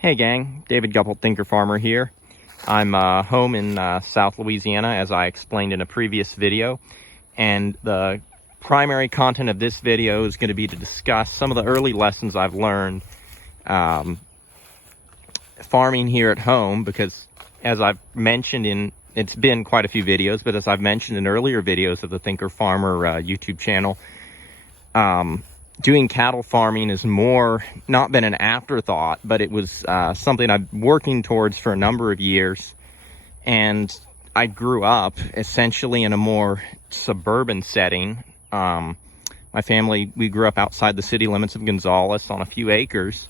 Hey gang, David Gupple, Thinker Farmer here. I'm home in South Louisiana, as I explained in a previous video, and the primary content of this video is going to be to discuss some of the early lessons I've learned farming here at home, because as I've mentioned it's been quite a few videos, but as I've mentioned in earlier videos of the Thinker Farmer YouTube channel, doing cattle farming has not been an afterthought, but it was something I've been working towards for a number of years. And I grew up essentially in a more suburban setting. My family, we grew up outside the city limits of Gonzales on a few acres.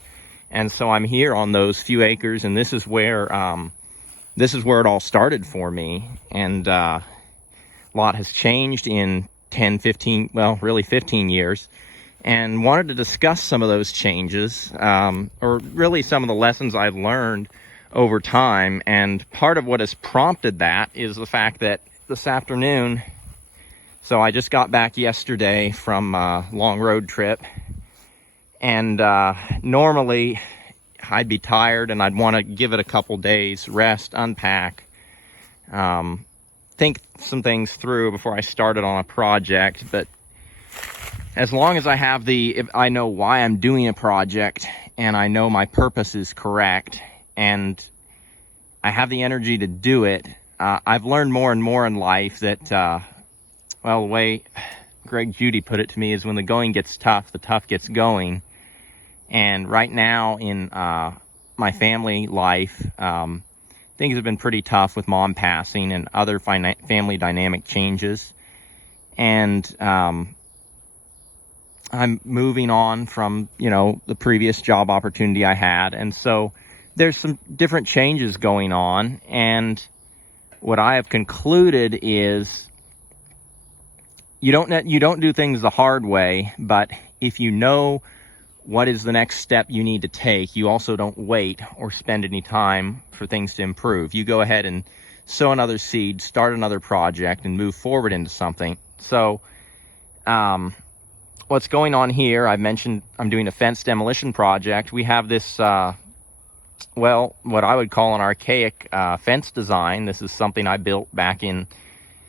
And so I'm here on those few acres, and this is where it all started for me. And a lot has changed in 10, 15, well, really 15 years. And wanted to discuss some of those changes, or really some of the lessons I've learned over time. And part of what has prompted that is the fact that this afternoon, so I just got back yesterday from a long road trip, and normally I'd be tired and I'd want to give it a couple days, rest, unpack, think some things through before I started on a project. But as long as if I know why I'm doing a project and I know my purpose is correct and I have the energy to do it, I've learned more and more in life that, well, the way Greg Judy put it to me is, when the going gets tough, the tough gets going. And right now in my family life, things have been pretty tough with mom passing and other family dynamic changes. And I'm moving on from, the previous job opportunity I had. And so there's some different changes going on. And what I have concluded is you don't do things the hard way, but if you know what is the next step you need to take, you also don't wait or spend any time for things to improve. You go ahead and sow another seed, start another project, and move forward into something. So, what's going on here, I've mentioned I'm doing a fence demolition project. We have this, well, what I would call an archaic fence design. This is something I built back in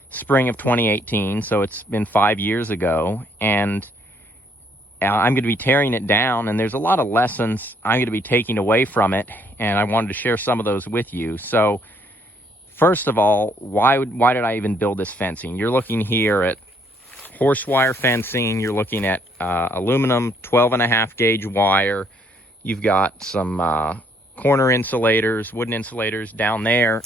spring of 2018, so it's been 5 years ago. And I'm going to be tearing it down, and there's a lot of lessons I'm going to be taking away from it, and I wanted to share some of those with you. So, first of all, why did I even build this fencing? You're looking here at horse wire fencing. You're looking at aluminum 12.5 gauge wire. You've got some corner insulators, wooden insulators down there.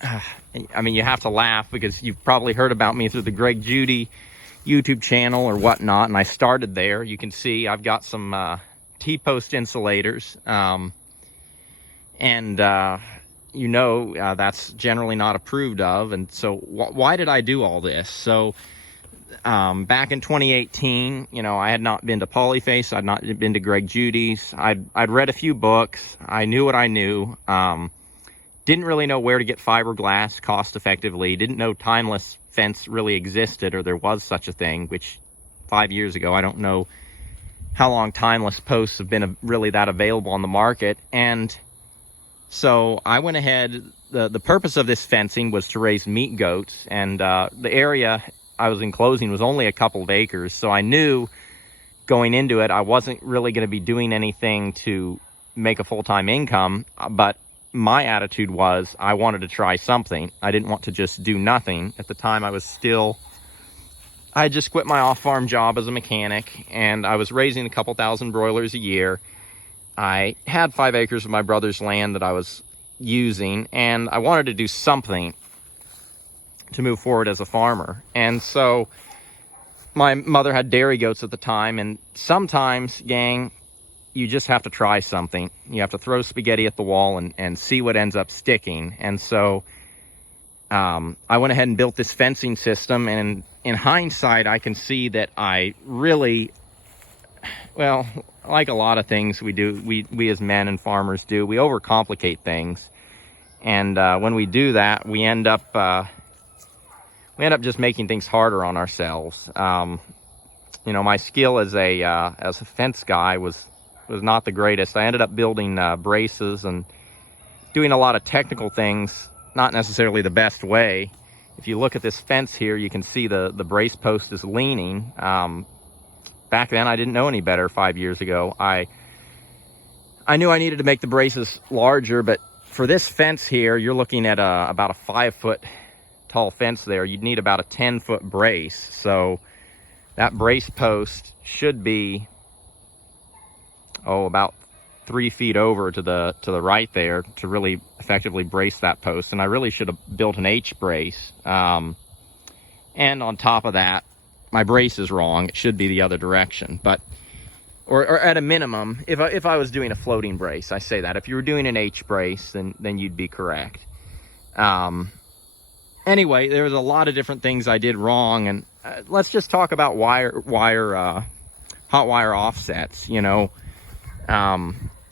I mean, you have to laugh because you've probably heard about me through the Greg Judy YouTube channel or whatnot, and I started there. You can see I've got some T-post insulators, and that's generally not approved of. And so why did I do all this? So back in 2018, I had not been to Polyface. I'd not been to Greg Judy's. I'd read a few books. I knew what I knew. Didn't really know where to get fiberglass cost effectively. Didn't know timeless fence really existed, or there was such a thing, which 5 years ago, I don't know how long timeless posts have been really that available on the market. And so I went ahead. The purpose of this fencing was to raise meat goats, and the area I was enclosing was only a couple of acres. So I knew going into it, I wasn't really going to be doing anything to make a full-time income, but my attitude was I wanted to try something. I didn't want to just do nothing. At the time, I had just quit my off-farm job as a mechanic, and I was raising a couple thousand broilers a year. I had 5 acres of my brother's land that I was using, and I wanted to do something to move forward as a farmer. And so my mother had dairy goats at the time, and sometimes, gang, you just have to try something. You have to throw spaghetti at the wall and see what ends up sticking. And so I went ahead and built this fencing system, and in hindsight, I can see that I really, well, like a lot of things we do, we as men and farmers do, we overcomplicate things. And when we do that, we end up just making things harder on ourselves. My skill as a fence guy was not the greatest. I ended up building braces and doing a lot of technical things, not necessarily the best way. If you look at this fence here, you can see the brace post is leaning. Back then, I didn't know any better 5 years ago. I knew I needed to make the braces larger, but for this fence here, you're looking at about a 5-foot tall fence there. You'd need about a 10-foot brace. So that brace post should be, about 3 feet over to the right there to really effectively brace that post. And I really should have built an H brace. And on top of that, my brace is wrong. It should be the other direction. But or at a minimum, if I was doing a floating brace, I say that. If you were doing an H brace, then you'd be correct. Anyway, there was a lot of different things I did wrong, and let's just talk about hot wire offsets. You know,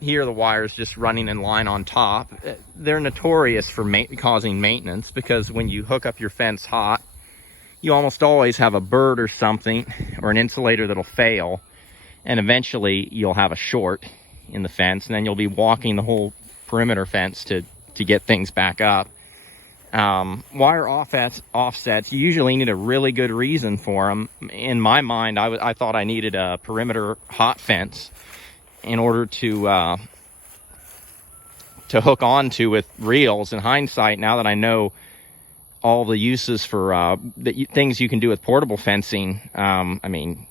here the wire's just running in line on top. They're notorious for causing maintenance, because when you hook up your fence hot, you almost always have a bird or something, or an insulator that'll fail, and eventually you'll have a short in the fence, and then you'll be walking the whole perimeter fence to get things back up. Wire offsets, you usually need a really good reason for them. In my mind, I thought I needed a perimeter hot fence in order to hook onto with reels. In hindsight, now that I know all the uses for things you can do with portable fencing, I mean,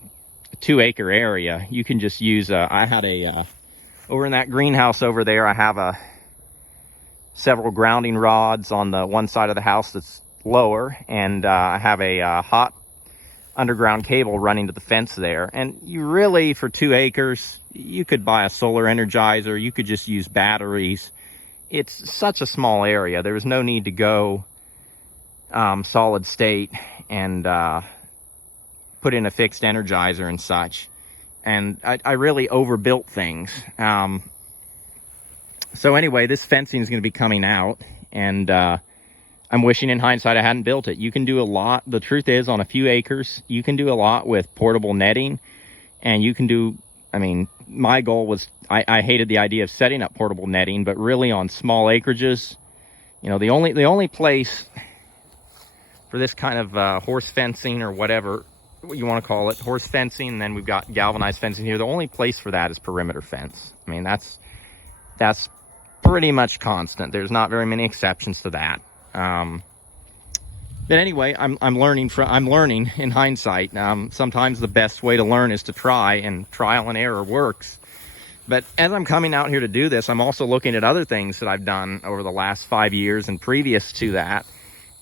a 2-acre area, you can just use I had over in that greenhouse over there, I have several grounding rods on the one side of the house that's lower, and I have a hot underground cable running to the fence there. And you really, for 2 acres, you could buy a solar energizer, you could just use batteries. It's such a small area. There was no need to go solid state and put in a fixed energizer and such. And I really overbuilt things. So anyway, this fencing is going to be coming out, and I'm wishing in hindsight I hadn't built it. You can do a lot. The truth is, on a few acres, you can do a lot with portable netting, and you can do, I mean, my goal was, I hated the idea of setting up portable netting, but really on small acreages, you know, the only place for this kind of horse fencing, or whatever you want to call it, horse fencing, and then we've got galvanized fencing here, the only place for that is perimeter fence. I mean, that's pretty much constant. There's not very many exceptions to that. But anyway, I'm learning in hindsight. Sometimes the best way to learn is to try, and trial and error works. But as I'm coming out here to do this, I'm also looking at other things that I've done over the last 5 years and previous to that.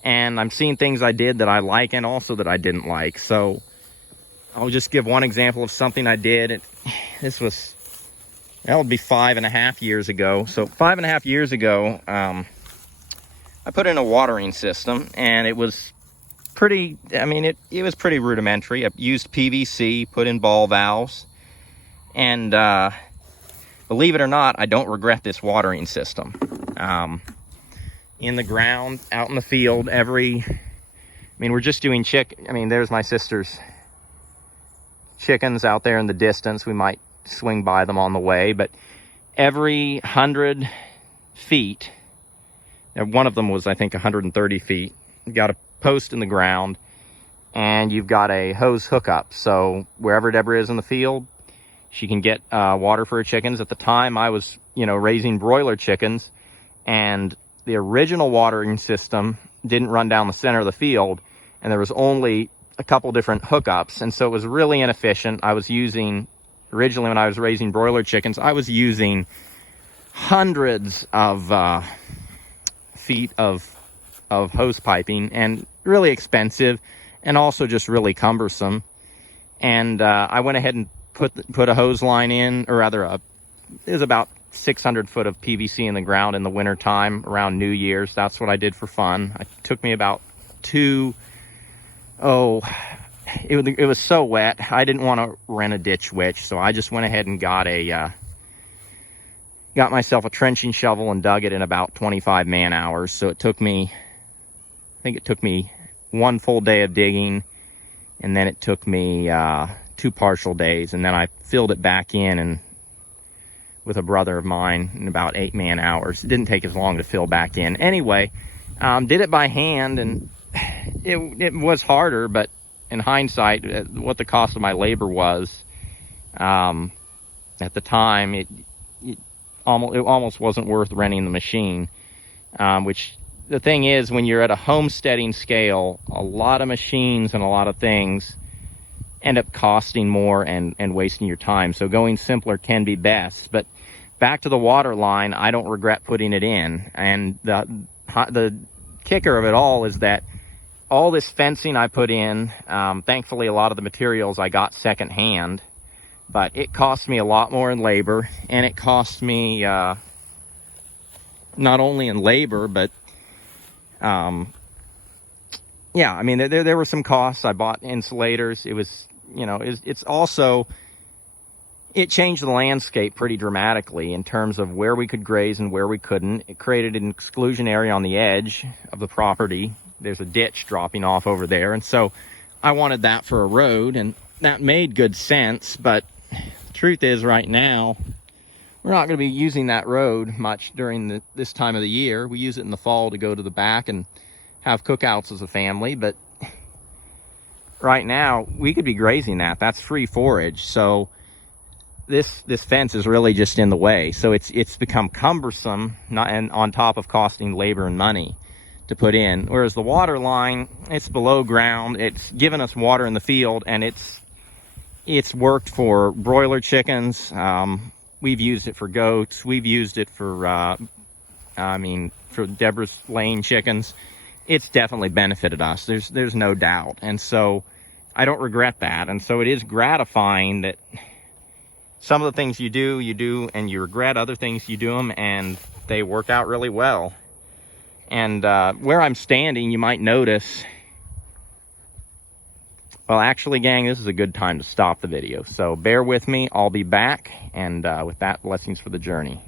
And I'm seeing things I did that I like, and also that I didn't like. So I'll just give one example of something I did. That would be 5.5 years ago. So 5.5 years ago, I put in a watering system, and it was pretty, I mean, it was pretty rudimentary. I used PVC, put in ball valves, and believe it or not, I don't regret this watering system. In the ground, out in the field, we're just doing there's my sister's chickens out there in the distance. We might swing by them on the way, but every 100 feet, and one of them was, I think, 130 feet, you got a post in the ground, and you've got a hose hookup. So wherever Deborah is in the field, she can get water for her chickens. At the time, I was, raising broiler chickens, and the original watering system didn't run down the center of the field, and there was only a couple different hookups, and so it was really inefficient. Originally, when I was raising broiler chickens, I was using hundreds of feet of hose piping, and really expensive, and also just really cumbersome. And I went ahead and put a hose line in, or rather, it was about 600 foot of PVC in the ground in the winter time around New Year's. That's what I did for fun. It took me about it was so wet, I didn't want to rent a ditch witch, so I just went ahead and got myself a trenching shovel and dug it in about 25 man hours. So I think it took me 1 full day of digging, and then it took me 2 partial days, and then I filled it back in, and with a brother of mine in about 8 man hours. It didn't take as long to fill back in. Anyway, did it by hand, and it was harder, but in hindsight, what the cost of my labor was at the time, it almost wasn't worth renting the machine. Which the thing is, when you're at a homesteading scale, a lot of machines and a lot of things end up costing more and wasting your time. So going simpler can be best. But back to the water line, I don't regret putting it in. And the kicker of it all is that all this fencing I put in, thankfully a lot of the materials I got secondhand, but it cost me a lot more in labor, and it cost me not only in labor, but yeah, I mean, there were some costs. I bought insulators. It was, you know, it's also, it changed the landscape pretty dramatically in terms of where we could graze and where we couldn't. It created an exclusion area on the edge of the property. There's a ditch dropping off over there, and so I wanted that for a road, and that made good sense. But the truth is, right now, we're not going to be using that road much during this time of the year. We use it in the fall to go to the back and have cookouts as a family, but right now we could be grazing that. That's free forage. So this fence is really just in the way. So it's become cumbersome, and on top of costing labor and money to put in. Whereas the water line, it's below ground. It's given us water in the field, and it's worked for broiler chickens. We've used it for goats. We've used it for, for Deborah's Lane chickens. It's definitely benefited us. There's no doubt. And so I don't regret that. And so it is gratifying that some of the things you do, and you regret other things you do them, and they work out really well. And where I'm standing, you might notice, well, actually, gang, this is a good time to stop the video. So bear with me. I'll be back. And with that, blessings for the journey.